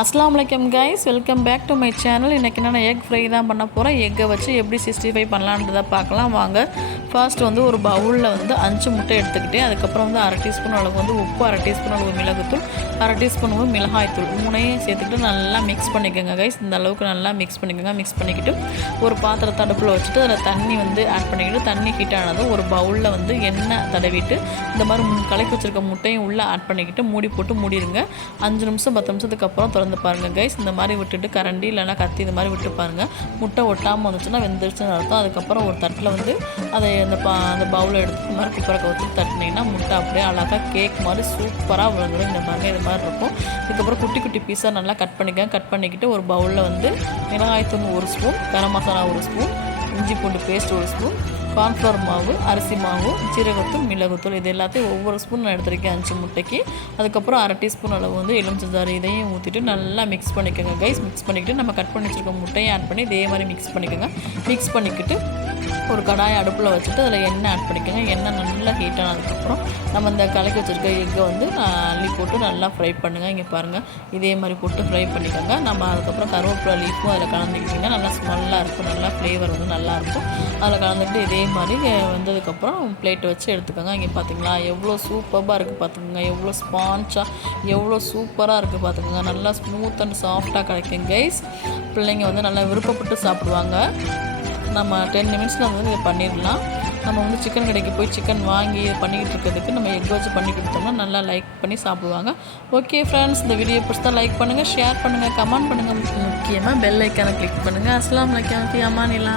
அஸ்ஸலாமு அலைக்கும் guys, welcome back to my channel. இன்றைக்கி நான் எக் ஃப்ரை தான் பண்ண போகிறேன். எக்கை வச்சு எப்படி 65 பண்ணலான்றதை பார்க்கலாம் வாங்க. ஃபர்ஸ்ட் வந்து ஒரு பவுலில் வந்து 5 முட்டை எடுத்துக்கிட்டேன். அதுக்கப்புறம் வந்து அரை டீஸ்பூன் அளவு வந்து உப்பு, அரை டீஸ்பூன் அளவு மிளகுத்தூள், அரை டீஸ்பூன் அளவு மிளகாய்த்தூள், மூணையும் சேர்த்துக்கிட்டு நல்லா மிக்ஸ் பண்ணிக்கோங்க கைஸ். இந்த அளவுக்கு நல்லா மிக்ஸ் பண்ணிக்கோங்க. மிக்ஸ் பண்ணிக்கிட்டு ஒரு பாத்திரத்தை அடுப்பில் வச்சுட்டு அதில் தண்ணி வந்து ஆட் பண்ணிக்கிட்டு, தண்ணி ஹீட் ஆனதும் ஒரு பவுலில் வந்து எண்ணெய் தடவிட்டு இந்த மாதிரி கலக்கி வச்சுருக்க முட்டையும் உள்ளே ஆட் பண்ணிக்கிட்டு மூடி போட்டு மூடிடுங்க. 5 நிமிஷம் 10 நிமிஷத்துக்கு அப்புறம் திறந்து பாருங்கள் கைஸ். இந்த மாதிரி விட்டுட்டு கரண்டி இல்லைனா கத்தி இந்த மாதிரி விட்டு பாருங்கள். முட்டை ஒட்டாமல் வந்துச்சுன்னா வெந்துருச்சுன்னு அர்த்தம். அதுக்கப்புறம் ஒரு தட்டில் வந்து அதை அந்த பவுலை எடுத்து இந்த மாதிரி குப்பரை கவுத்து தட்டினீங்கன்னா முட்டை அப்படியே அழகாக கேக் மாதிரி சூப்பராக விழுந்துடும். இந்த பாருங்கள், இது மாதிரி இருக்கும். இதுக்கப்புறம் குட்டி குட்டி பீஸாக நல்லா கட் பண்ணிக்கங்க. கட் பண்ணிக்கிட்டு ஒரு பவுலில் வந்து மிளகாய்த்தூள் 1 ஸ்பூன், கரம் மசாலா 1 ஸ்பூன், இஞ்சி பூண்டு பேஸ்ட் 1 ஸ்பூன், கார்ன்ஃப்ளவர் மாவு, அரிசி மாவு, ஜீரகத்தூள், மிளகுத்தூள், இது எல்லாத்தையும் ஒவ்வொரு ஸ்பூன் நான் எடுத்துருக்கேன் 5 முட்டைக்கு. அதுக்கப்புறம் அரை டீஸ்பூன் அளவு வந்து எலுமிச்சஞ்சாறு, இதையும் ஊற்றிட்டு நல்லா மிக்ஸ் பண்ணிக்கோங்க கைஸ். மிக்ஸ் பண்ணிக்கிட்டு நம்ம கட் பண்ணி வச்சுருக்க முட்டையும் ஆட் பண்ணி இதே மாதிரி மிக்ஸ் பண்ணிக்கோங்க. மிக்ஸ் பண்ணிக்கிட்டு ஒரு கடாயை அடுப்பில் வச்சுட்டு அதில் எண்ணெய் ஆட் பண்ணிக்கோங்க. எண்ணெய் நல்லா ஹீட் ஆனதுக்கப்புறம் நம்ம இந்த கலக்கி வச்சுருக்க எக்கை வந்து அள்ளி போட்டு நல்லா ஃப்ரை பண்ணுங்கள். இங்கே பாருங்கள், இதே மாதிரி போட்டு ஃப்ரை பண்ணிக்கோங்க. நம்ம அதுக்கப்புறம் கருவேப்பிலை லீஃபும் அதில் கலந்துக்கிட்டிங்கன்னா நல்லா ஸ்மெல்லாக இருக்கும், நல்லா ஃப்ளேவர் வந்து நல்லாயிருக்கும். அதில் கலந்துக்கிட்டு இதே மாதிரி வந்ததுக்கப்புறம் பிளேட்டை வச்சு எடுத்துக்கோங்க. இங்கே பார்த்திங்களா எவ்வளோ சூப்பராக இருக்குது பார்த்துக்கோங்க, எவ்வளோ ஸ்பான்ச்சாக எவ்வளோ சூப்பராக இருக்குது பார்த்துக்கோங்க. நல்லா ஸ்மூத் அண்ட் சாஃப்டாக கிடைக்கும் கைஸ். பிள்ளைங்க வந்து நல்லா விருப்பப்பட்டு சாப்பிடுவாங்க. நம்ம 10 நிமிட்ஸில் வந்து இதை பண்ணிடலாம். நம்ம வந்து சிக்கன் கடைக்கு போய் சிக்கன் வாங்கி இது பண்ணிக்கிட்டு இருக்கிறதுக்கு நம்ம எக் வச்சு பண்ணி கொடுத்தோம்னா நல்லா லைக் பண்ணி சாப்பிடுவாங்க. ஓகே ஃப்ரெண்ட்ஸ், இந்த வீடியோ பிடிச்சா லைக் பண்ணுங்கள், ஷேர் பண்ணுங்கள், கமெண்ட் பண்ணுங்கள், முக்கியமாக பெல் ஐக்கானை கிளிக் பண்ணுங்கள். அஸ்ஸலாமு அலைக்கும், ஃபி அமானில்லா.